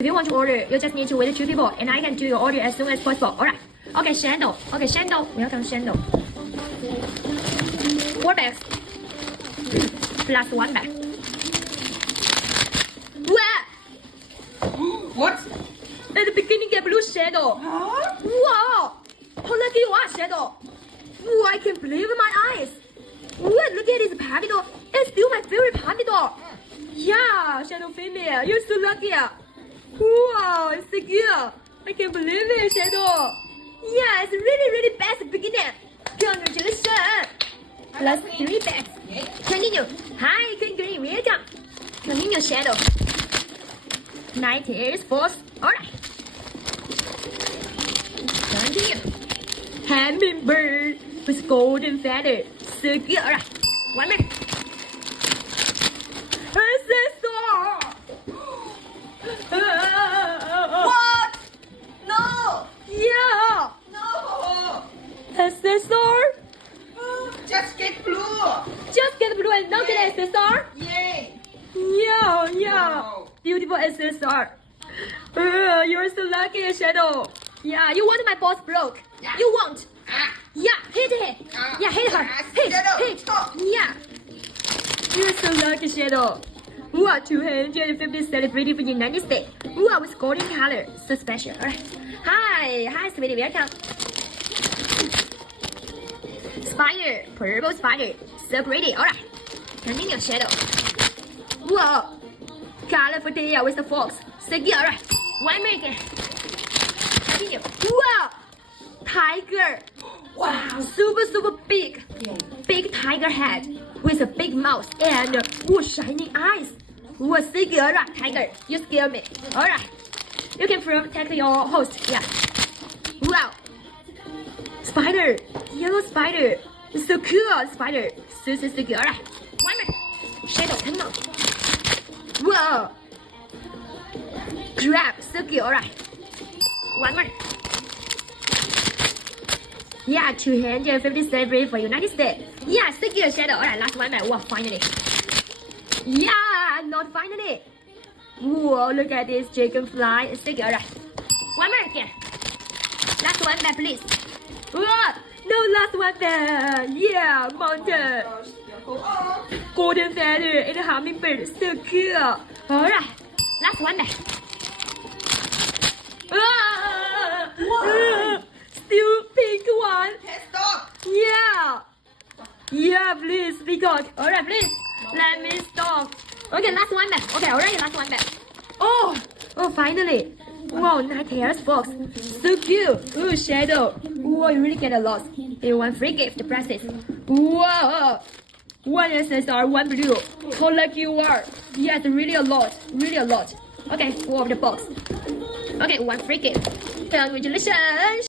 If you want to order, you just need to wait 2 people, and I can do your order as soon as possible. Alright. Okay, Shandong. Okay, Shandong. Welcome, Shandong. 4 bags. Plus 1 bag. What? At the beginning, get blue shadow. Huh? Wow! How lucky you are, Shadow. Wow, I can't believe my eyes. Wow, look at this Barbie doll. It's still my favorite Barbie doll. Yeah, Shadow female. You're so lucky. Wow, it's so good. I can't believe it, Shadow. Yeah, it's really best beginner. Congratulations. Plus 3 bags. Continue. Hi, Green. Welcome. Continue, Shadow. 90s first. Alright. Continue. Hummingbird with golden feather. So good. Alright. 1 minute. What? No! Yeah. No! Accessor. Just get blue! Just get blue and not get accessor. Yay! Yeah. Wow. Beautiful accessor. You're so lucky, Shadow. Yeah, you want my boss broke. Yeah. You want. Ah. Yeah, hit it. Yeah, hit her. Shadow, Hit. stop. Yeah. You're so lucky, Shadow. Wow, 250 celebrated for United States. Wow, with golden color. So special. Alright. Hi, sweetie. Welcome. Spider. Purple spider. So pretty. Alright. Continue, Shadow. Wow. Colorful tail with the fox. So good. Alright. 1 minute. Continue. Wow. Tiger. Wow, super big. Big tiger head with a big mouth and shining eyes. Wow, so good. Alright, tiger. You scare me. Alright. You can protect your host. Yeah. Wow. Spider. Yellow spider. So cool, spider. So good. Alright. 1 minute. Shadow, come on. Wow. Crab. So good. Alright. 1 minute. Yeah, 250 celebrate for United States. Yeah, so good, Shadow. Alright, last 1 minute. Wow, finally. Yeah, not finally. Whoa, look at this dragonfly. So good. Alright. 1 minute again. Last 1 minute, please. Whoa, no last 1 minute. Yeah, mountain. Golden feather and hummingbird. So cool. Alright, last 1 minute. Still pink one. Hey, stop! Yeah, please, peacock. Alright, please. Let me stop. Okay, last 1 minute. Okay, already last 1 minute. Oh, finally. Wow, 9 hairs fox. So cute. Oh, Shadow. Wow, you really get a lot. You want free gift, prices. Wow. 1 SSR, 1 blue. How lucky you are. Yes, really a lot. Okay, 4 of the box. Okay, 1 free gift. Congratulations.